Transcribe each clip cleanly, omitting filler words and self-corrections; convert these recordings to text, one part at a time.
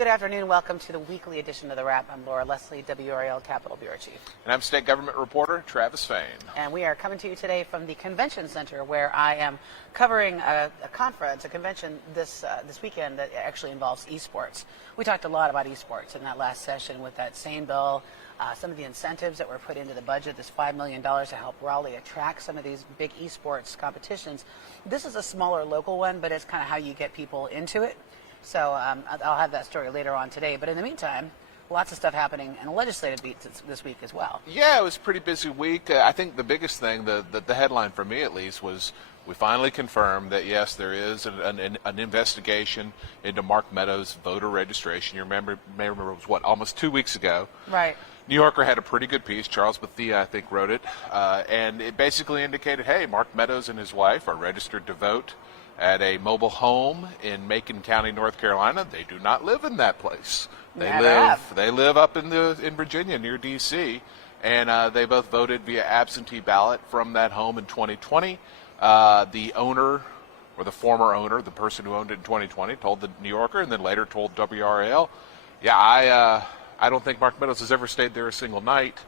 Good afternoon. Welcome to the weekly edition of the WRAP. I'm Laura Leslie, WRAL Capitol Bureau Chief. And I'm State Government Reporter Travis Fain. And we are coming to you today from the Convention Center, where I am covering a convention this weekend that actually involves esports. We talked a lot about esports in that last session with that same bill, some of the incentives that were put into the budget, this $5 million to help Raleigh attract some of these big esports competitions. This is a smaller local one, but it's kind of how you get people into it. So I'll have that story later on today. But in the meantime, lots of stuff happening in the legislative beats this week as well. Yeah, it was a pretty busy week. I think the biggest thing, the headline for me at least, was we finally confirmed that, yes, there is an investigation into Mark Meadows' voter registration. You may remember it was, almost 2 weeks ago. Right. New Yorker had a pretty good piece. Charles Bethia, I think, wrote it. And it basically indicated, hey, Mark Meadows and his wife are registered to vote at a mobile home in Macon County, North Carolina. They do not live in that place. They live up in Virginia near D.C. And they both voted via absentee ballot from that home in 2020. The owner, or the former owner, the person who owned it in 2020, told the New Yorker and then later told WRAL, yeah, I don't think Mark Meadows has ever stayed there a single night.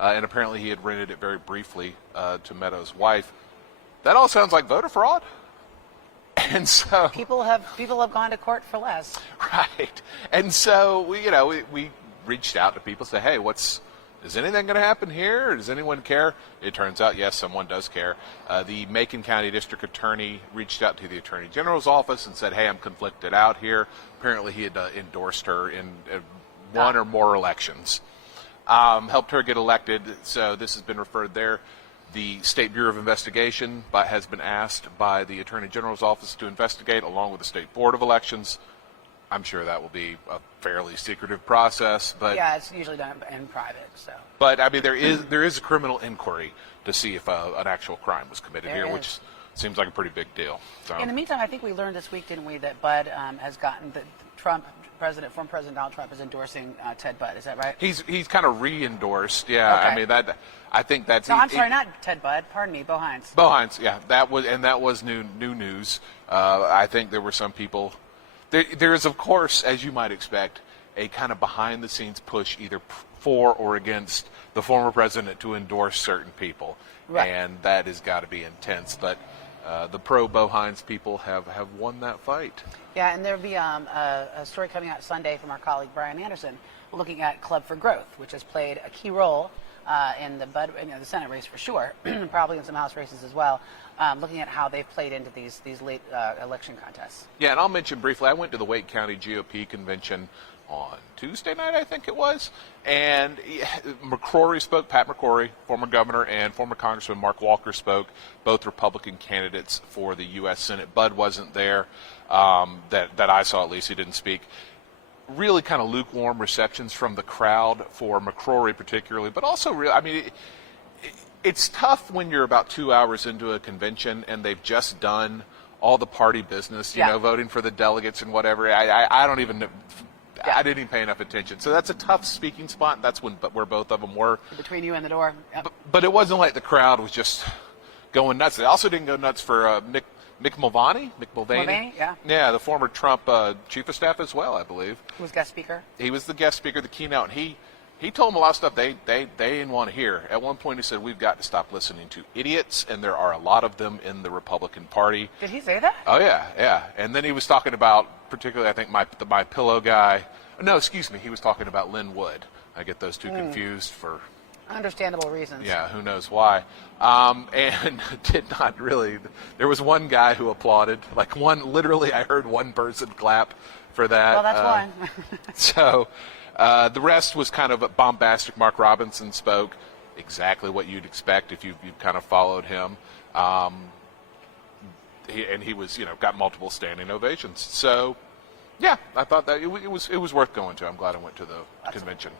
And apparently he had rented it very briefly to Meadows' wife. That all sounds like voter fraud. And so people have gone to court for less. Right. And so we reached out to people, say, hey, is anything going to happen here? Does anyone care? It turns out, yes, someone does care. The Macon County District Attorney reached out to the Attorney General's office and said, hey, I'm conflicted out here. Apparently he had endorsed her in one or more elections. Helped her get elected, so this has been referred there. The State Bureau of Investigation has been asked by the Attorney General's office to investigate, along with the State Board of Elections. I'm sure that will be a fairly secretive process, but yeah, it's usually done in private. So, but I mean, there is a criminal inquiry to see if an actual crime was committed here, which seems like a pretty big deal. So, in the meantime, I think we learned this week, didn't we, that Bud has gotten former President Donald Trump is endorsing Ted Budd. Is that right? He's kind of re-endorsed. Yeah, okay. I mean I think that's. No, I'm sorry, not Ted Budd. Pardon me, Bo Hines. Bo Hines, yeah, that was new news. I think there were some people. There is, of course, as you might expect, a kind of behind-the-scenes push either for or against the former president to endorse certain people, right. And that has got to be intense. But the pro-Bo Hines people have won that fight. Yeah, and there'll be a story coming out Sunday from our colleague Brian Anderson looking at Club for Growth, which has played a key role in the Senate race for sure, probably in some House races as well, looking at how they've played into these late election contests. Yeah, and I'll mention briefly, I went to the Wake County GOP convention on Tuesday night, I think it was, and McCrory spoke, Pat McCrory, former governor, and former Congressman Mark Walker spoke, both Republican candidates for the U.S. Senate. Bud wasn't there, that I saw at least, he didn't speak. Really kind of lukewarm receptions from the crowd for McCrory particularly, but also it's tough when you're about 2 hours into a convention and they've just done all the party business, you know, voting for the delegates and whatever. I don't even know. Yeah. I didn't even pay enough attention. So that's a tough speaking spot. That's where both of them were. Between you and the door. Yep. But it wasn't like the crowd was just going nuts. They also didn't go nuts for Mick Mulvaney. Yeah. Yeah, the former Trump chief of staff as well, I believe. Who was guest speaker? He was the guest speaker, the keynote. And he told them a lot of stuff they didn't want to hear. At one point he said, we've got to stop listening to idiots, and there are a lot of them in the Republican Party. Did he say that? Oh, yeah. And then he was talking about, particularly, I think, my pillow guy. No, excuse me, he was talking about Lynn Wood. I get those two confused for understandable reasons. Yeah, who knows why. And did not really. There was one guy who applauded. Literally, I heard one person clap for that. Well, that's why. So the rest was kind of bombastic. Mark Robinson spoke exactly what you'd expect if you kind of followed him. He was, got multiple standing ovations. So, yeah, I thought that it was worth going to. I'm glad I went to the convention.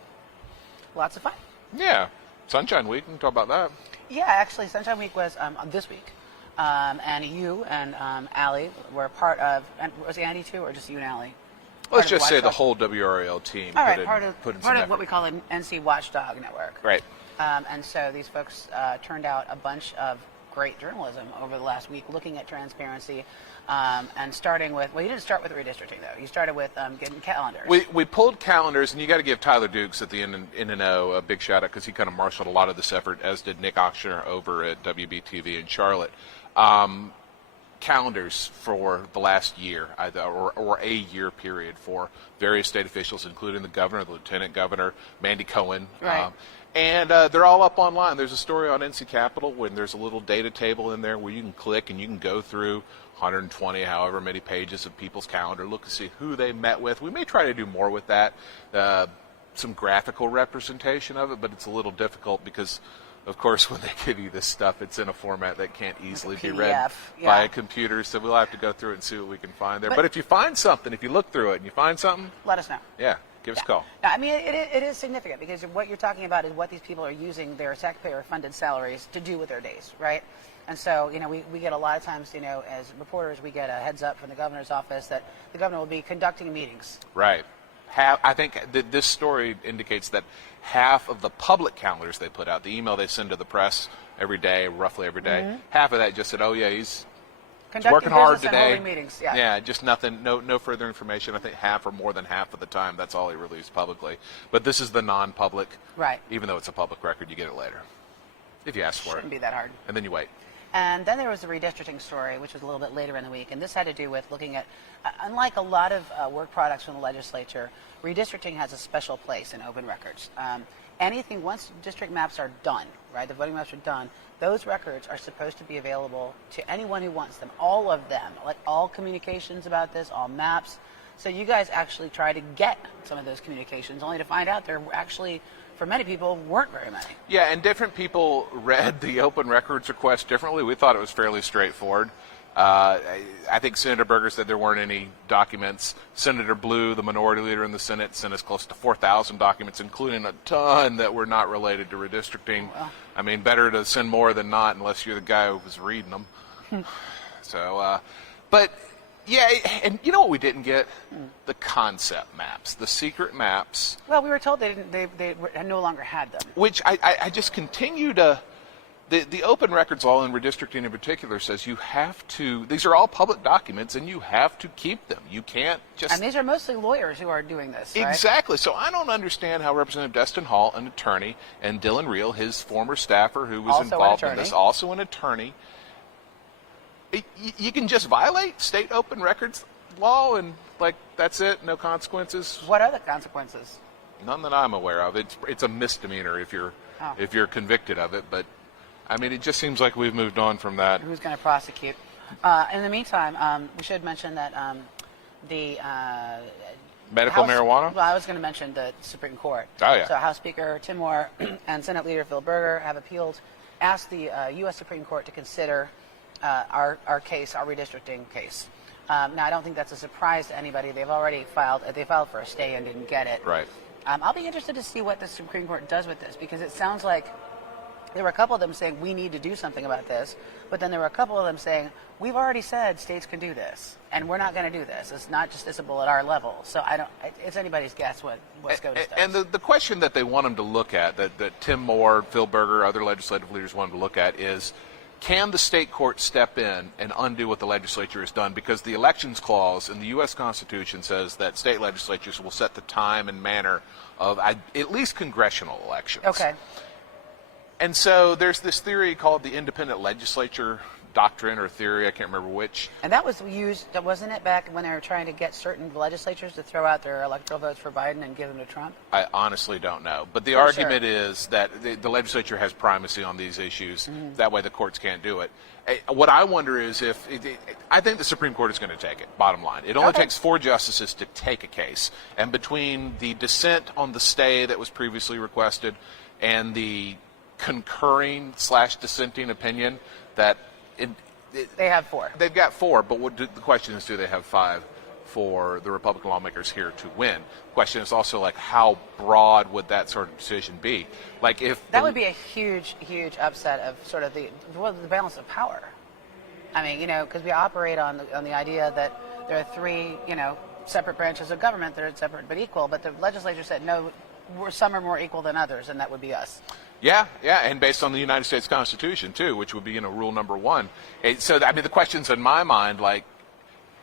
Lots of fun. Yeah. Sunshine Week, we can talk about that. Yeah, actually, Sunshine Week was this week. And you and Allie were part of, and was Andy too, or just you and Allie? Let's just say the whole WRAL team. All right, part of what we call an NC Watchdog Network. Right. And so these folks turned out a bunch of great journalism over the last week, looking at transparency, And starting with, well, you didn't start with redistricting, though. You started with getting calendars. We pulled calendars, and you got to give Tyler Dukes at the N&O a big shout out because he kind of marshaled a lot of this effort, as did Nick Auctioner over at WBTV in Charlotte. Calendars for the last year, or a year period for various state officials, including the governor, the lieutenant governor, Mandy Cohen. Right. And they're all up online. There's a story on NC Capitol when there's a little data table in there where you can click and you can go through 120, however many pages of people's calendar, look to see who they met with. We may try to do more with that, some graphical representation of it, but it's a little difficult because, of course, when they give you this stuff, it's in a format that can't easily be read by a computer, so we'll have to go through it and see what we can find there. But if you find something, if you look through it and you find something, let us know. Yeah, give us a call. No, I mean, it is significant because what you're talking about is what these people are using their taxpayer-funded salaries to do with their days, right? And so, we get a lot of times, as reporters, we get a heads up from the governor's office that the governor will be conducting meetings. Right. I think this story indicates that half of the public calendars they put out, the email they send to the press every day, roughly every day, half of that just said, oh, yeah, he's working hard today. And holding meetings. Yeah, just nothing, no further information. I think half or more than half of the time, that's all he released publicly. But this is the non-public. Right. Even though it's a public record, you get it later. If you ask for it. Shouldn't be that hard. And then you wait. And then there was the redistricting story, which was a little bit later in the week. And this had to do with looking at, unlike a lot of work products from the legislature, redistricting has a special place in open records. Anything, once district maps are done, right, the voting maps are done, those records are supposed to be available to anyone who wants them, all of them, like all communications about this, all maps. So you guys actually try to get some of those communications, only to find out they're actually, for many people, weren't very many. Yeah, and different people read the open records request differently. We thought it was fairly straightforward. I think Senator Berger said there weren't any documents. Senator Blue, the minority leader in the Senate, sent us close to 4,000 documents, including a ton that were not related to redistricting. Well, I mean, better to send more than not, unless you're the guy who was reading them. But yeah, and you know what we didn't get? The concept maps, the secret maps. Well, we were told they no longer had them. Which I just continue to. The open records law and redistricting in particular says you have to. These are all public documents, and you have to keep them. You can't just. And these are mostly lawyers who are doing this. Right? Exactly. So I don't understand how Representative Destin Hall, an attorney, and Dylan Reel, his former staffer who was involved in this, also an attorney. You can just violate state open records law and that's it, no consequences. What are the consequences? None that I'm aware of. It's a misdemeanor if you're convicted of it, but I mean it just seems like we've moved on from that. Who's going to prosecute? In the meantime, we should mention that the medical marijuana? Well, I was going to mention the Supreme Court. Oh yeah. So House Speaker Tim Moore and Senate Leader Phil Berger have asked the U.S. Supreme Court to consider our case, our redistricting case. Now, I don't think that's a surprise to anybody. They've already filed. They filed for a stay and didn't get it. Right. I'll be interested to see what the Supreme Court does with this, because it sounds like there were a couple of them saying we need to do something about this, but then there were a couple of them saying we've already said states can do this, and we're not going to do this. It's not justiciable at our level. So it's anybody's guess what SCOTUS does. And the question that they want them to look at, that Tim Moore, Phil Berger, other legislative leaders want them to look at is, can the state court step in and undo what the legislature has done? Because the elections clause in the U.S. Constitution says that state legislatures will set the time and manner of at least congressional elections. Okay. And so there's this theory called the independent legislature doctrine or theory, I can't remember which. And that was used, wasn't it, back when they were trying to get certain legislatures to throw out their electoral votes for Biden and give them to Trump? I honestly don't know. But the argument is that the legislature has primacy on these issues. Mm-hmm. That way the courts can't do it. What I wonder is I think the Supreme Court is going to take it, bottom line. It only takes 4 justices to take a case. And between the dissent on the stay that was previously requested and the concurring / dissenting opinion that they have 4. They've got 4, but the question is, do they have 5 for the Republican lawmakers here to win? The question is also how broad would that sort of decision be? That would be a huge, huge upset of sort of the balance of power. I mean, because we operate on the idea that there are 3, separate branches of government that are separate but equal. But the legislature said no, some are more equal than others, and that would be us. Yeah, and based on the United States Constitution, too, which would be, rule number 1. So, I mean, the question's in my mind,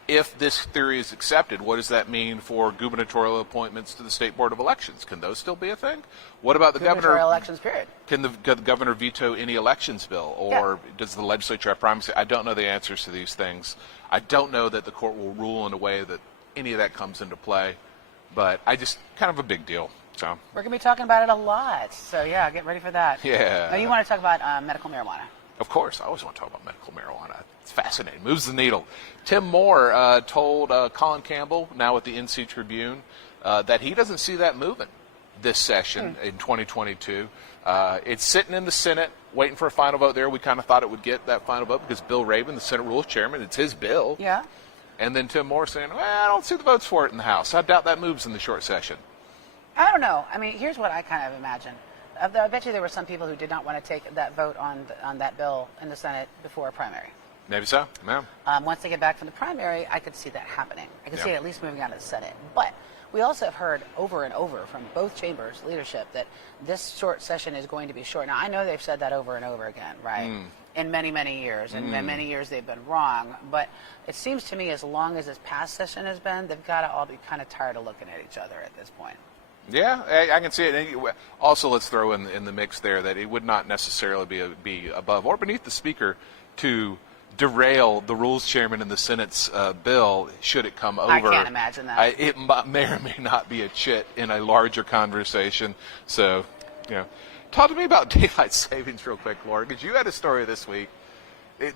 if this theory is accepted, what does that mean for gubernatorial appointments to the State Board of Elections? Can those still be a thing? What about the governor? Elections, period. Can the governor veto any elections bill, or does the legislature have primacy? I don't know the answers to these things. I don't know that the court will rule in a way that any of that comes into play, but I just kind of a big deal. So we're going to be talking about it a lot. So yeah, get ready for that. Yeah. Now you want to talk about medical marijuana? Of course, I always want to talk about medical marijuana. It's fascinating. Moves the needle. Tim Moore told Colin Campbell, now at the NC Tribune, that he doesn't see that moving this session in 2022. It's sitting in the Senate, waiting for a final vote there. We kind of thought it would get that final vote because Bill Rabin, the Senate Rules Chairman, it's his bill. Yeah. And then Tim Moore saying, well, I don't see the votes for it in the House. I doubt that moves in the short session. I don't know. I mean, here's what I kind of imagine. I bet you there were some people who did not want to take that vote on that bill in the Senate before a primary. Maybe so. Yeah. Once they get back from the primary, I could see that happening. I could see it at least moving on to the Senate. But we also have heard over and over from both chambers' leadership that this short session is going to be short. Now, I know they've said that over and over again, right? In many, many years. And in many years they've been wrong. But it seems to me as long as this past session has been, they've got to all be kind of tired of looking at each other at this point. Yeah, I can see it. And also, let's throw in the mix there that it would not necessarily be above or beneath the Speaker to derail the Rules Chairman in the Senate's bill should it come over. I can't imagine that. It may or may not be a chit in a larger conversation. So, talk to me about daylight savings real quick, Laura, because you had a story this week.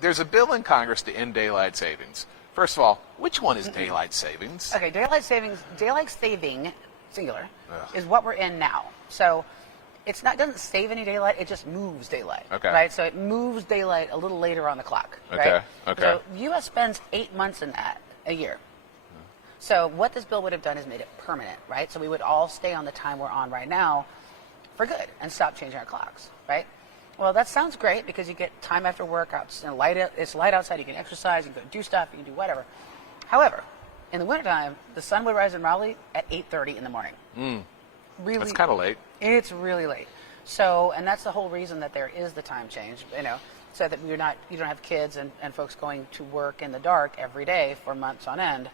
There's a bill in Congress to end daylight savings. First of all, which one is daylight savings? Okay, daylight saving, singular, is what we're in now. So it doesn't save any daylight, it just moves daylight. Okay. Right? So it moves daylight a little later on the clock. Okay. Right? Okay. So the U.S. spends 8 months in that a year. So what this bill would have done is made it permanent, right? So we would all stay on the time we're on right now for good and stop changing our clocks, right? Well, that sounds great because you get time after work, it's light outside, you can exercise, you can go do stuff, you can do whatever. However, in the wintertime, the sun would rise in Raleigh at 8:30 in the morning. Really, that's kind of late. It's really late. So, and that's the whole reason that there is the time change, so that you don't have kids and folks going to work in the dark every day for months on end.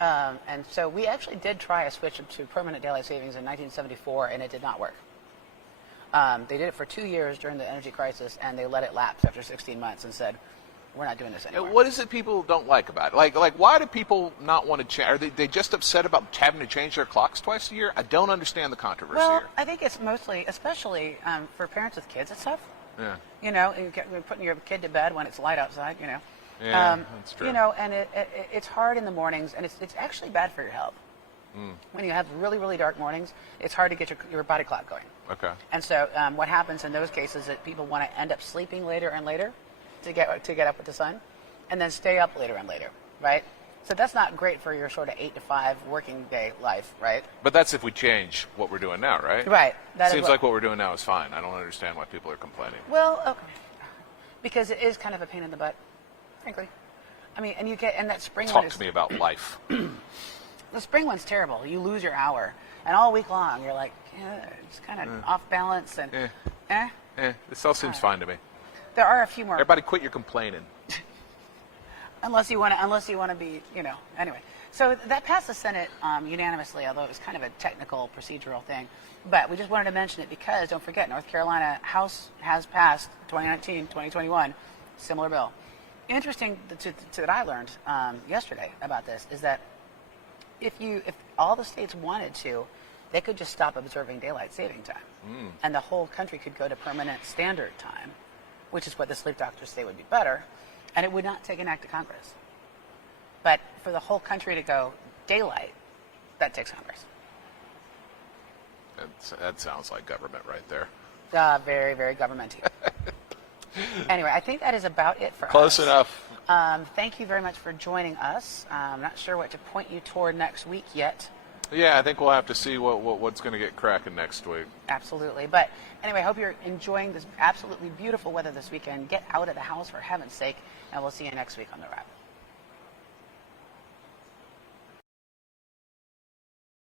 And so we actually did try a switch to permanent daylight savings in 1974, and it did not work. They did it for 2 years during the energy crisis, and they let it lapse after 16 months and said, we're not doing this anymore. What is it people don't like about it? Like why do people not want to change? Are they just upset about having to change their clocks twice a year? I don't understand the controversy Well, here. I think it's mostly, especially for parents with kids, it's tough. Yeah. You're putting your kid to bed when it's light outside, Yeah, that's true. And it's hard in the mornings, and it's actually bad for your health. When you have really, really dark mornings, it's hard to get your body clock going. Okay. And so what happens in those cases is that people want to end up sleeping later and later to get up with the sun, and then stay up later and later, right? So that's not great for your sort of 8 to 5 working day life, right? But that's if we change what we're doing now, right? Right. Seems like what we're doing now is fine. I don't understand why people are complaining. Well, okay. Because it is kind of a pain in the butt, frankly. I mean, and that spring one Talk to me about life. The spring one's terrible. You lose your hour, and all week long you're like, it's kind of off balance and This all seems fine to me. There are a few more. Everybody quit your complaining. Unless you want to be, anyway. So that passed the Senate unanimously, although it was kind of a technical, procedural thing. But we just wanted to mention it because, don't forget, North Carolina House has passed 2019, 2021, similar bill. Interesting that I learned yesterday about this is that if all the states wanted to, they could just stop observing daylight saving time. And the whole country could go to permanent standard time, which is what the sleep doctors say would be better, and it would not take an act of Congress. But for the whole country to go daylight, that takes Congress. That sounds like government right there. Very, very governmenty. Anyway, I think that is about it for us. Close enough. Thank you very much for joining us. I'm not sure what to point you toward next week yet. Yeah, I think we'll have to see what's going to get cracking next week. Absolutely. But anyway, I hope you're enjoying this absolutely beautiful weather this weekend. Get out of the house, for heaven's sake, and we'll see you next week on The WRAL.